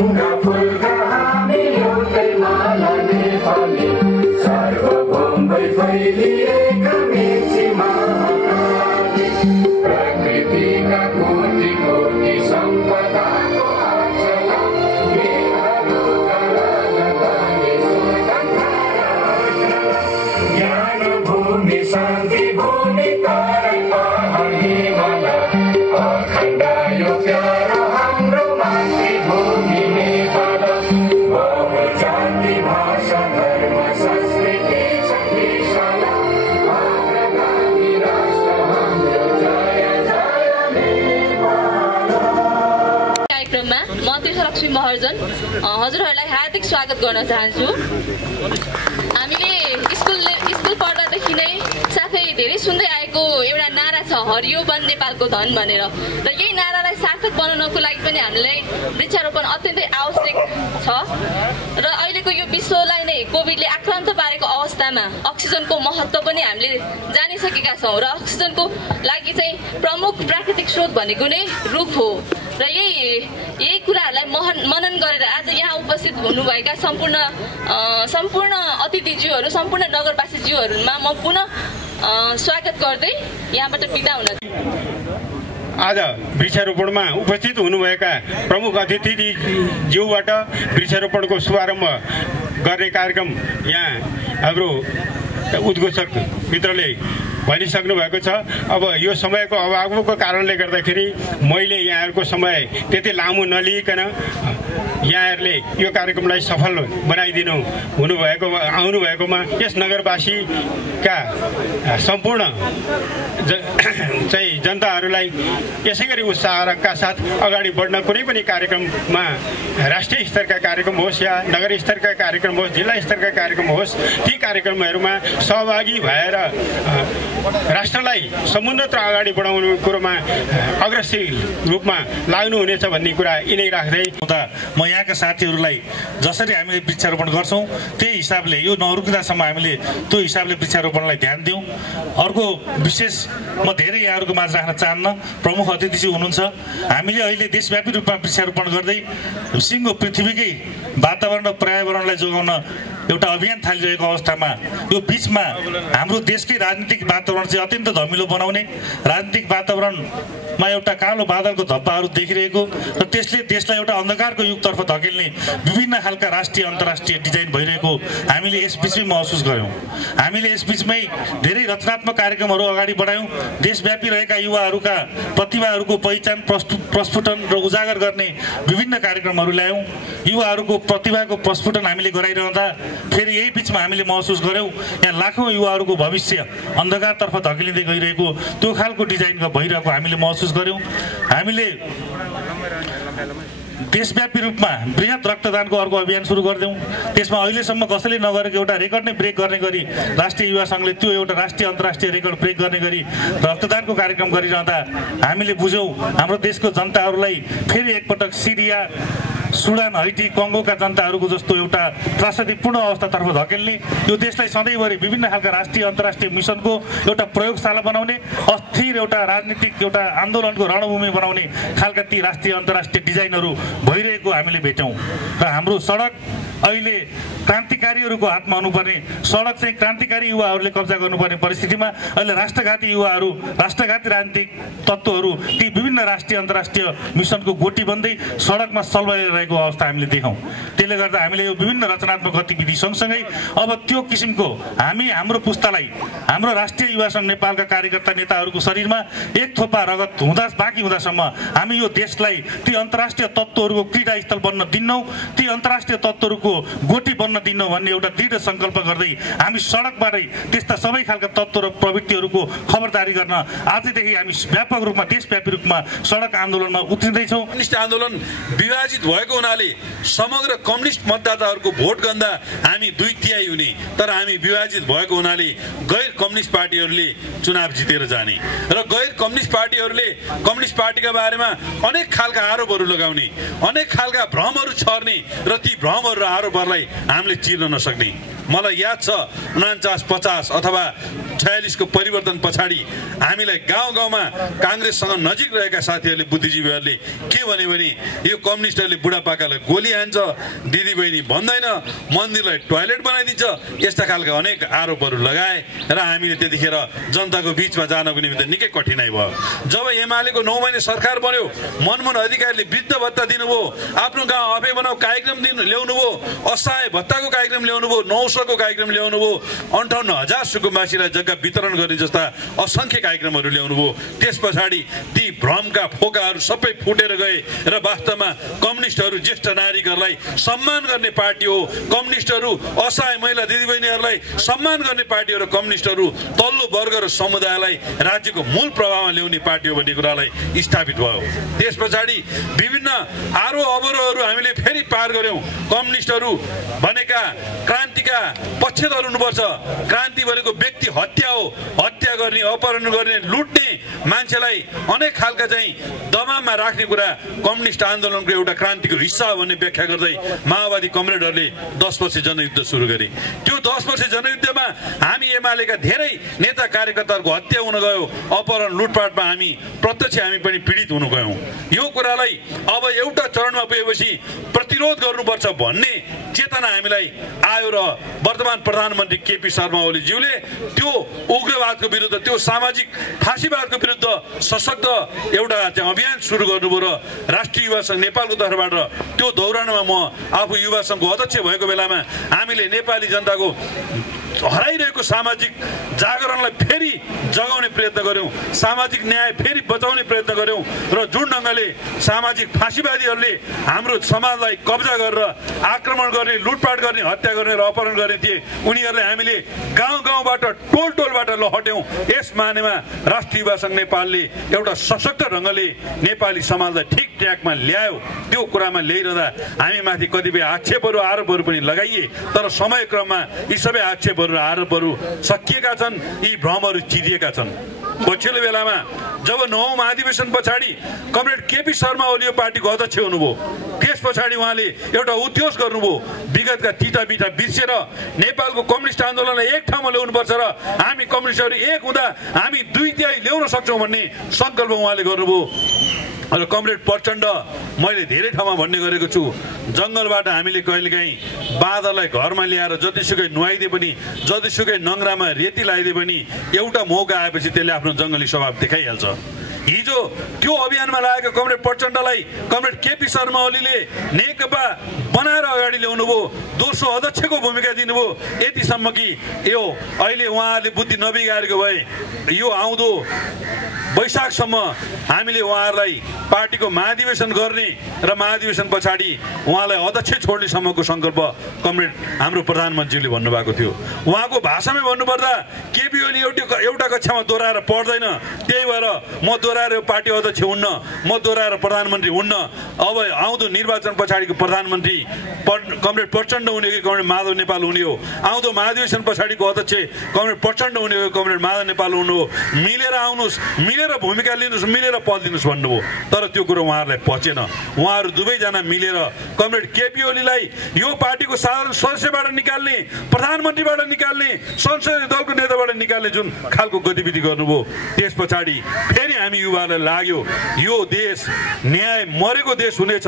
ढुङ्गा फुलका हामी एउटै माला नेपाली सार्वभौम भई फैलिएका मेची महाकाली प्रकृतिका कोटि कोटि सम्पदाको आचला मेहरूका राजधानी ज्ञान भूमि शान्ति भूमि तारै पहाड हिमाल अखण्ड यो प्यारो हाम्रो मातृभूमि नेपाल बहुजाति भाषा धर्म संस्कृति विशाल अग्रगामी राष्ट्र हाम्रो जय जय नेपाल। कार्यक्रममा म तीर्थलक्ष्मी महर्जन हजुरहरूलाई हार्दिक स्वागत गर्न चाहन्छु। हामीले स्कुल पढ्दादेखि नै साथै धेरै सुन्दै आएको एउटा नारा छ हरियो वन नेपालको धन भनेर र यही नारालाई सार्थक बनाउनको लागि पनि हामीलाई वृक्षारोपण अत्यन्तै आवश्यक छ र अहिलेको यो विश्वलाई नै कोभिडले आक्रान्त पारेको अवस्थामा अक्सिजनको महत्त्व पनि हामीले जानिसकेका छौँ र अक्सिजनको लागि चाहिँ प्रमुख प्राकृतिक स्रोत भनेको नै रुख हो र यही कुराहरूलाई मनन गरेर आज यहाँ उपस्थित हुनुभएका सम्पूर्ण अतिथिज्यूहरू सम्पूर्ण नगरवासीज्यूहरूमा म पुनः स्वागत गर्दै यहाँबाट बिदा हुन आज वृक्षारोपणमा उपस्थित हुनुभएका प्रमुख अतिथिज्यूबाट वृक्षारोपणको शुभारम्भ गर्ने कार्यक्रम यहाँ हाम्रो उद्घोषक मित्रले भनिसक्नु भएको छ। अब यो समयको अभावको कारणले गर्दाखेरि मैले यहाँहरूको समय त्यति लामो नलिइकन यहाँहरूले यो कार्यक्रमलाई सफल बनाइदिनु आउनुभएकोमा यस नगरवासीका सम्पूर्ण चाहिँ जनताहरूलाई यसै गरी उत्साहका साथ अगाडि बढ्न कुनै पनि कार्यक्रममा राष्ट्रिय स्तरका कार्यक्रम होस् या नगर स्तरका कार्यक्रम होस् जिल्ला स्तरका कार्यक्रम होस् ती कार्यक्रमहरूमा सहभागी भएर राष्ट्रलाई समुन्नत अगाडि बढाउनु कुरोमा अग्रशील रूपमा लाग्नुहुनेछ भन्ने कुरा यिनै राख्दै म यहाँका साथीहरूलाई जसरी हामीले वृक्षारोपण गर्छौँ त्यही हिसाबले यो नरुक्दासम्म हामीले त्यो हिसाबले वृक्षारोपणलाई ध्यान दिउँ। अर्को विशेष म धेरै यहाँहरूको माझ राख्न चाहन्न, प्रमुख अतिथिज्यू हुनुहुन्छ। हामीले अहिले देशव्यापी रूपमा वृक्षारोपण गर्दै सिङ्गो पृथ्वीकै वातावरण र पर्यावरणलाई जोगाउन एउटा अभियान थालिरहेको अवस्थामा यो बीचमा हाम्रो देशकै राजनीतिक वातावरण चाहिँ अत्यन्त धमिलो बनाउने, राजनीतिक वातावरणमा एउटा कालो बादलको धब्बाहरू देखिरहेको र त्यसले देशलाई एउटा अन्धकारको युगतर्फ धकेल्ने विभिन्न खालका राष्ट्रिय अन्तर्राष्ट्रिय डिजाइन भइरहेको हामीले यसबीचमै महसुस गऱ्यौँ। हामीले यसबीचमै धेरै रचनात्मक कार्यक्रमहरू अगाडि बढायौँ। देशव्यापी रहेका युवाहरूका प्रतिभाहरूको पहिचान प्रस्फुटन र उजागर गर्ने विभिन्न कार्यक्रमहरू ल्यायौँ। युवाहरूको प्रतिभाको प्रस्फुटन हामीले गराइरहँदा फेरि यही बिचमा हामीले महसुस गऱ्यौँ यहाँ लाखौँ युवाहरूको भविष्य अन्धकारतर्फ धकेलिँदै गइरहेको त्यो खालको डिजाइनका भइरहेको हामीले महसुस गऱ्यौँ। हामीले देशव्यापी रूपमा बृहत रक्तदानको अर्को अभियान सुरु गरिदिउँ। त्यसमा अहिलेसम्म कसैले नगरेको एउटा रेकर्ड नै ब्रेक गर्ने गरी राष्ट्रिय युवा सङ्घले त्यो एउटा राष्ट्रिय अन्तर्राष्ट्रिय रेकर्ड ब्रेक गर्ने गरी रक्तदानको कार्यक्रम गरिरहँदा हामीले बुझ्यौँ हाम्रो देशको जनताहरूलाई फेरि एकपटक सिरिया, सुडान, हैटी, कङ्गोका जनताहरूको जस्तो एउटा त्रासदीपूर्ण अवस्थातर्फ धकेल्ने, यो देशलाई सधैँभरि विभिन्न खालका राष्ट्रिय अन्तर्राष्ट्रिय मिसनको एउटा प्रयोगशाला बनाउने, अस्थिर एउटा राजनीतिक एउटा आन्दोलनको रणभूमि बनाउने खालका ती राष्ट्रिय अन्तर्राष्ट्रिय डिजाइनहरू भइरहेको हामीले भेट्यौँ। र हाम्रो सडक अहिले क्रान्तिकारीहरूको हातमा हुनुपर्ने, सडक चाहिँ क्रान्तिकारी युवाहरूले कब्जा गर्नुपर्ने परिस्थितिमा अहिले राष्ट्रघाती युवाहरू, राष्ट्रघाती राजनीतिक तत्त्वहरू ती विभिन्न राष्ट्रिय अन्तर्राष्ट्रिय मिसनको गोटी बन्दै सडकमा सल्बाइरहेको अवस्था हामीले देख्यौँ। त्यसले गर्दा हामीले यो विभिन्न रचनात्मक गतिविधि सँगसँगै अब त्यो किसिमको हाम्रो पुस्तालाई, हाम्रो राष्ट्रिय युवा सङ्घ नेपालका कार्यकर्ता नेताहरूको शरीरमा एक थोपा रगत बाँकी हुँदासम्म हामी यो देशलाई ती अन्तर्राष्ट्रिय तत्त्वहरूको क्रीडास्थल बन्न दिन्नौँ, ती अन्तर्राष्ट्रिय तत्त्वहरूको गोटी बन्न दिन्नौँ भन्ने एउटा दृढ सङ्कल्प गर्दै हामी सडकबाटै त्यस्ता सबै खालका तत्त्व र प्रवृत्तिहरूको खबरदारी गर्न आजदेखि हामी व्यापक रूपमा देशव्यापी रूपमा सडक आन्दोलनमा उत्रिँदैछौँ। कम्युनिस्ट आन्दोलन विभाजित भएको हुनाले समग्र कम्युनिस्ट मतदाताहरूको भोट गन्दा हामी 2/3 हुने, तर हामी विभाजित भएको हुनाले गैर कम्युनिस्ट पार्टीहरूले चुनाव जितेर जाने र गैर कम्युनिस्ट पार्टीहरूले कम्युनिस्ट पार्टीका बारेमा अनेक खालका आरोपहरू लगाउने, अनेक खालका भ्रमहरू छर्ने र ती भ्रमहरू र आरोपहरूलाई हामीले चिर्न नसक्ने। मलाई याद छ 49, 50 अथवा 46 को परिवर्तन पछाडि हामीलाई गाउँ गाउँमा काङ्ग्रेससँग नजिक रहेका साथीहरूले बुद्धिजीवीहरूले के भन्यो भने यो कम्युनिस्टहरूले बुढापाकालाई गोली हान्छ, दिदीबहिनी भन्दैन, मन्दिरलाई टोयलेट बनाइदिन्छ, यस्ता खालका अनेक आरोपहरू लगाए र हामीले त्यतिखेर जनताको बीचमा जानको निमित्त निकै कठिनाइ भयो। जब एमालेको 9 महिने सरकार बन्यो, मनमोहन अधिकारीले वृद्ध भत्ता दिनुभयो, आफ्नो गाउँ अफे बनाऊ कार्यक्रम ल्याउनु भयो, असहाय भत्ताको कार्यक्रम ल्याउनु भयो, 900 को कार्यक्रम ल्याउनु भयो, 58,000 सुकुम्बासीलाई जग्गा वितरण गर्ने जस्ता असंख्य कार्यक्रमहरू ल्याउनु भयो। त्यस पछाडि ती भ्रमका फोकाहरू सबै फुटेर गए र वास्तवमा कम्युनिस्टहरू ज्येष्ठ नागरिकहरूलाई सम्मान गर्ने पार्टी हो, कम्युनिस्टहरू असहाय महिला दिदीबहिनीहरूलाई सम्मान गर्ने पार्टी हो र कम्युनिस्टहरू तल्लो वर्ग र समुदायलाई राज्यको मूल प्रभावमा ल्याउने पार्टी हो भन्ने कुरालाई स्थापित भयो। त्यस पछाडि विभिन्न आरोह अवरोहहरू हामीले फेरि पार गर्यौं। कम्युनिस्टहरू भनेका क्रान्तिका पक्षधर हुनुपर्छ। क्रान्ति भनेको व्यक्ति हत्या हो, हत्या गर्ने, अपहरण गर्ने, लुट्ने, मान्छेलाई अनेक खालका चाहिँ दबावमा राख्ने कुरा कम्युनिस्ट आन्दोलनको एउटा क्रान्तिको हिस्सा हो भन्ने व्याख्या गर्दै माओवादी कमरेडहरूले 10 वर्ष जनयुद्ध सुरु गरे। त्यो 10 वर्ष जनयुद्धमा हामी एमालेका धेरै नेता कार्यकर्ताहरूको हत्या हुन गयो, अपहरण लुटपाटमा हामी पनि पीडित हुन गयौं। यो कुरालाई अब एउटा चरणमा पुगेपछि प्रतिरोध गर्नुपर्छ भन्ने चेतना हामीलाई आयो र वर्तमान प्रधानमन्त्री केपी शर्मा ओलीज्यूले त्यो उग्रवादको विरुद्ध, त्यो सामाजिक फाँसीवादको विरुद्ध सशक्त एउटा अभियान सुरु गर्नुभयो र राष्ट्रिय युवा संघ नेपालको तर्फबाट त्यो दौरानमा म आफू युवा संघको अध्यक्ष भएको बेलामा हामीले नेपाली जनताको हराइरहेको सामाजिक जागरणलाई फेरि जगाउने प्रयत्न गर्यौं, सामाजिक न्याय फेरि बचाउने प्रयत्न गर्यौं र जुन ढंगले सामाजिक फाँसीवादीहरूले हाम्रो समाजलाई कब्जा गरेर आक्रमण गर्ने, लुटपाट गर्ने, हत्या गर्ने र अपहरण गर्ने थिए, उनीहरूलाई हामीले गाउँ गाउँबाट टोल टोलबाट लहट्यौं। यस मानेमा राष्ट्रिय युवा संघ नेपालले एउटा सशक्त ढंगले नेपाली समाजलाई ठिक ट्र्याकमा ल्यायो। त्यो कुरामा ल्याइरहँदा हामी माथि कतिपय आक्षेपहरू, आरोपहरू पनि लगाइए, तर समयक्रममा यी सबै आक्षेपहरू र आरोपहरू सकिएका छन्, यी भ्रमहरू चिरिएका छन्। पछिल्लो बेलामा जब 9औं महाधिवेशन पछाडि कमरेड केपी शर्मा ओली पार्टीको अध्यक्ष हुनुभयो, त्यस पछाडि उहाँले एउटा उद्घोष गर्नुभयो, विगतका तिता बिटा बिर्सेर नेपालको कम्युनिस्ट आन्दोलनलाई एक ठाउँमा ल्याउनुपर्छ र हामी कम्युनिस्टहरू एक हुँदा हामी 2/3 ल्याउन सक्छौं भन्ने संकल्प उहाँले गर्नुभयो। र कमरेड प्रचण्ड, मैले धेरै ठाउँमा भन्ने गरेको छु, जंगलबाट हामीले कहिलेकाहीँ बाँदरलाई घरमा ल्याएर जतिसुकै नुहाइदिए पनि, जतिसुकै नङ्ग्रामा रेती लगाइदिए पनि एउटा मौका आएपछि त्यसले आफ्नो जंगली स्वभाव देखाइहाल्छ। हिजो त्यो अभियानमा लागेको कमरेड प्रचण्डलाई कमरेड केपी शर्मा ओलीले नेकपा बनाएर अगाडि ल्याउनु भयो, दोस्रो अध्यक्षको भूमिका दिनुभयो। यतिसम्म कि यो अहिले उहाँहरूले बुद्धि नबिगारेको भए यो आउँदो वैशाखसम्म हामीले उहाँहरूलाई पार्टीको महाधिवेशन गर्ने र महाधिवेशन पछाडि उहाँलाई अध्यक्ष छोड्नेसम्मको संकल्प कमरेड हाम्रो प्रधानमन्त्रीले भन्नुभएको थियो। उहाँको भाषणमै भन्नुपर्दा केपी ओली एउटा कक्षामा दोहोऱ्याएर पढ्दैन, त्यही भएर म दोहोऱ्याएर पार्टी अध्यक्ष हुन्न, म दोहोऱ्याएर प्रधानमन्त्री हुन्न। अब आउँदो निर्वाचन पछाडिको प्रधानमन्त्री कमरेड प्रचण्ड हुने कि कमरेड माधव नेपाल हुने हो, आउँदो महाधिवेशन पछाडिको अध्यक्ष कमरेड प्रचण्ड हुने हो, कमरेड माधव नेपाल हुनु हो, मिलेर आउनुहोस्, मिलेर भूमिका लिनुहोस्, मिलेर पद दिनुहोस् भन्नुभयो। तर त्यो कुरो उहाँहरूलाई पचेन। उहाँहरू दुवैजना मिलेर कमरेड केपी ओलीलाई यो पार्टीको साधारण सदस्यबाट निकाल्ने, प्रधानमन्त्रीबाट निकाल्ने, संसदीय दलको नेताबाट निकाल्ने जुन खालको गतिविधि गर्नुभयो, त्यस पछाडि फेरि हामी युवाहरूलाई लाग्यो यो देश न्याय मरेको देश हुनेछ।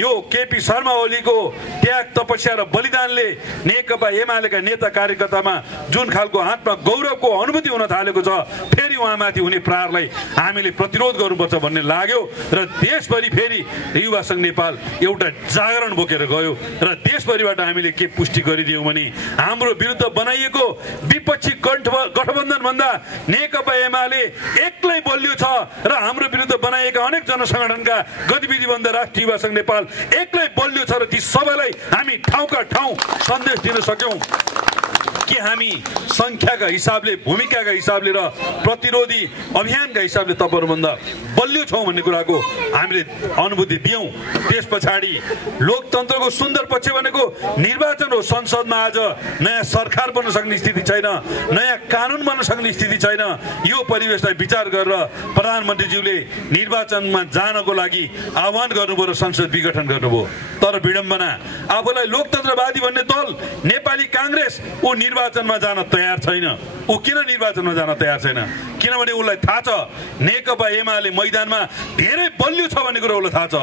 यो केपी शर्मा ओलीको त्याग, तपस्या र बलिदानले नेकपा एमालेका नेता कार्यकर्तामा जुन खालको आत्मा गौरवको अनुभूति हुन थालेको छ, फेरि उहाँमाथि हुने प्रहारलाई हामीले प्रतिरोध गर्नुपर्छ भन्ने लाग्यो र देशभरि फेरि युवा संघ नेपाल एउटा जागरण बोकेर गयो र देशभरिबाट हामीले के पुष्टि गरिदियौँ भने हाम्रो विरुद्ध बनाइएको विपक्षी गठबन्धन भन्दा नेकपा एमाले एक्लै बलियो छ र हाम्रो विरुद्ध बनाइएका अनेक जनसंगठनका गतिविधि भन्दा राष्ट्रिय युवा संघ नेपाल एक्लै बलियो छ र ती सबैलाई हामी ठाउँका ठाउँ सन्देश दिन सक्यौं। के हामी सङ्ख्याका हिसाबले, भूमिकाका हिसाबले र प्रतिरोधी अभियानका हिसाबले तपाईँहरूभन्दा बलियो छौँ भन्ने कुराको हामीले अनुभूति दियौँ। त्यस पछाडि लोकतन्त्रको सुन्दर पक्ष भनेको निर्वाचन हो। संसदमा आज नयाँ सरकार बन्न सक्ने स्थिति छैन, नयाँ कानुन बन्न सक्ने स्थिति छैन। यो परिवेशलाई विचार गरेर प्रधानमन्त्रीज्यूले निर्वाचनमा जानको लागि आह्वान गर्नुभयो र संसद विघटन गर्नुभयो। तर विडम्बना, आफूलाई लोकतन्त्रवादी भन्ने दल नेपाली काङ्ग्रेस ऊ निर्वाचनमा जान तयार छैन। ऊ किन निर्वाचनमा जान तयार छैन? किनभने उसलाई थाहा छ नेकपा एमाले मैदानमा धेरै बलियो छ भन्ने कुरो उसलाई थाहा छ।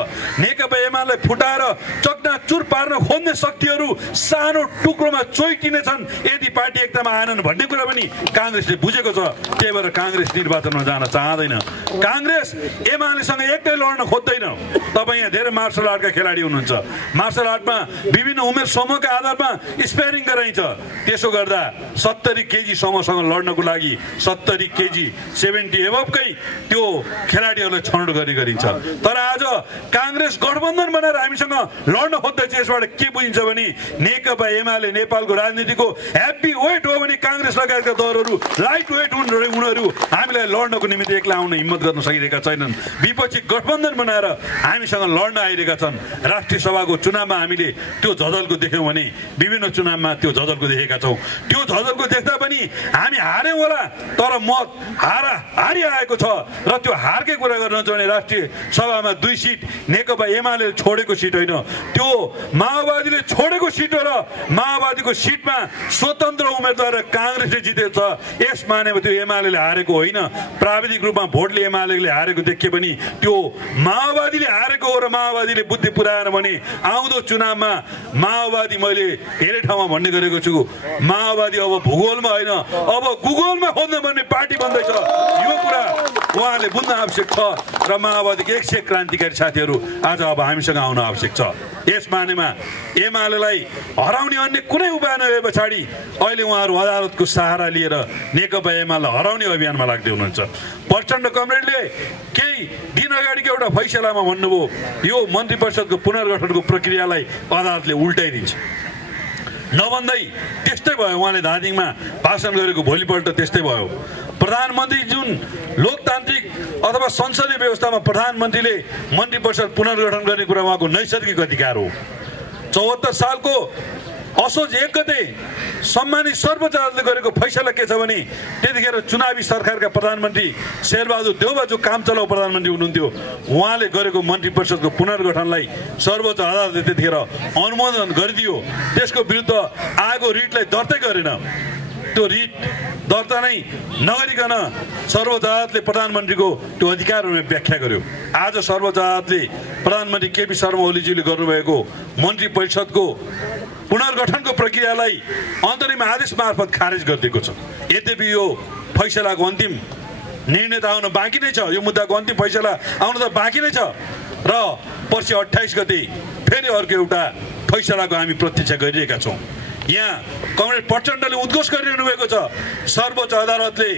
नेकपा एमाले फुटाएर चकनाचुर पार्न खोज्ने शक्तिहरू सानो टुक्रोमा चोइटिने छन् यदि पार्टी एकतामा आएनन् भन्ने कुरा पनि काङ्ग्रेसले बुझेको छ। त्यही भएर काङ्ग्रेस निर्वाचनमा जान चाहँदैन। काङ्ग्रेस एमालेसँग एक्लै लड्न खोज्दैन। तपाईँ यहाँ धेरै मार्सल आर्टका खेलाडी हुनुहुन्छ। मार्सल आर्टमा विभिन्न उमेर समूहका आधारमा स्पेयरिङ गराइन्छ। त्यसो गर्दा 70 केजी समूहसँग लड्नको लागि 70 केजी 70 एबभकै त्यो खेलाडीहरूलाई छनौट गर्ने गरिन्छ। तर आज काङ्ग्रेस गठबन्धन बनाएर हामीसँग लड्न खोज्दैछ। यसबाट के बुझिन्छ भने नेकपा एमाले नेपालको राजनीतिको हेभी वेट हो भने काङ्ग्रेस लगायतका दलहरू लाइट वेट हुन् र उनीहरू हामीलाई लड्नको निमित्त एक्लै आउन हिम्मत गर्न सकिरहेका छैनन्। विपक्षी गठबन्धन बनाएर हामीसँग लड्न आइरहेका छन्। राष्ट्रिय सभाको चुनावमा हामीले त्यो झझल्को देख्यौँ भने विभिन्न चुनावमा त्यो झझल्को देखेका छौँ। त्यो झझल्को देख्दा पनि हामी हार्यौँ होला, तर मत हारिआएको छ र त्यो हारकै कुरा गर्न भने राष्ट्रिय सभामा 2 सिट नेकपा एमाले छोडेको सिट होइन, त्यो माओवादीले छोडेको सिट हो र माओवादीको सिटमा स्वतन्त्र उम्मेदवार काङ्ग्रेसले जितेको छ। यस मानेमा त्यो एमाले हारेको होइन। प्राविधिक रूपमा भोटले एमाले हारेको देखिए पनि त्यो माओवादीले हारेको हो र माओवादीले बुद्धि पुर्याएर भने आउँदो चुनावमा माओवादी मैले धेरै ठाउँमा भन्ने गरेको छु, माओवादी अब भूगोलमा होइन अब गुगोलमा खोज्न भन्ने पार्टी बन्दैछ। यो कुरा उहाँले बुझ्न आवश्यक छ र माओवादीको 100 क्रान्तिकारी साथीहरू आज अब हामीसँग आउन आवश्यक छ। यस मानेमा एमालेलाई हराउने अन्य कुनै उपाय नभए पछाडि अहिले उहाँहरू अदालतको सहारा लिएर नेकपा एमाले हराउने अभियानमा लाग्दै हुनुहुन्छ। प्रचण्ड कमरेडले केही दिन अगाडिको एउटा फैसलामा भन्नुभयो यो मन्त्री परिषदको पुनर्गठनको प्रक्रियालाई अदालतले उल्टाइदिन्छ। नभन्दै त्यस्तै भयो। उहाँले धादिङमा भाषण गरेको भोलिपल्ट त्यस्तै भयो। प्रधानमन्त्री जुन लोकतान्त्रिक अथवा संसदीय व्यवस्थामा प्रधानमन्त्रीले मन्त्री परिषद पुनर्गठन गर्ने कुरा उहाँको नैसर्गिक अधिकार हो। 74 सालको असोज 1 गते सम्मानित सर्वोच्च अदालतले गरेको फैसला के छ भने त्यतिखेर चुनावी सरकारका प्रधानमन्त्री शेरबहादुर देउबा जो काम चलाउ प्रधानमन्त्री हुनुहुन्थ्यो, उहाँले गरेको मन्त्री परिषदको पुनर्गठनलाई सर्वोच्च अदालतले त्यतिखेर अनुमोदन गरिदियो। त्यसको विरुद्ध आएको रिटलाई दर्तै गरेन। त्यो रिट दर्ता नै नगरिकन सर्वोच्च अदालतले प्रधानमन्त्रीको त्यो अधिकारहरूमा व्याख्या गर्यो। आज सर्वोच्च अदालतले प्रधानमन्त्री केपी शर्मा ओलीजीले गर्नुभएको मन्त्री परिषदको पुनर्गठनको प्रक्रियालाई अन्तरिम आदेश मार्फत खारेज गरिदिएको छ। यद्यपि यो फैसलाको अन्तिम निर्णय त आउन बाँकी नै छ, यो मुद्दाको अन्तिम फैसला आउन त बाँकी नै छ र पर्सि 28 गते फेरि अर्को एउटा फैसलाको हामी प्रतीक्षा गरिरहेका छौँ। यहाँ कमरेड प्रचण्डले उद्घोष गरिरहनु भएको छ सर्वोच्च अदालतले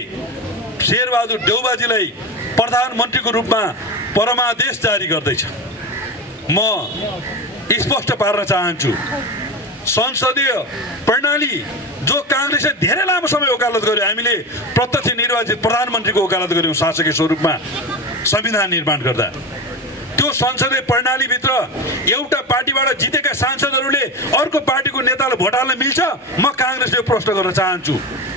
शेरबहादुर देउबाजीलाई प्रधानमन्त्रीको रूपमा परमादेश जारी गर्दैछ। म स्पष्ट पार्न चाहन्छु संसदीय प्रणाली जो काङ्ग्रेसले धेरै लामो समय वकालत गर्यो, हामीले प्रत्यक्ष निर्वाचित प्रधानमन्त्रीको वकालत गर्यौँ शासकीय स्वरूपमा संविधान निर्माण गर्दा। त्यो संसदीय प्रणालीभित्र एउटा पार्टीबाट जितेका सांसदहरूले अर्को पार्टीको नेतालाई भोट हाल्न मिल्छ? म काङ्ग्रेसले प्रश्न गर्न चाहन्छु।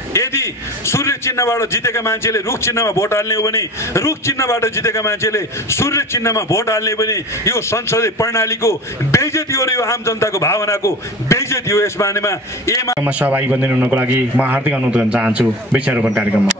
यदि सूर्य चिन्हबाट जितेका मान्छेले रुख चिन्हमा भोट हाल्ने हो भने, रुख चिन्हबाट जितेका मान्छेले सूर्य चिन्हमा भोट हाल्ने हो भने यो संसदीय प्रणालीको बेइज्जती हो र यो आम जनताको भावनाको बेइज्जती हो। यस बारेमा सहभागी बन्दिनु हुनको लागि म हार्दिक अनुरोध गर्न चाहन्छु वृक्षारोपण कार्यक्रममा।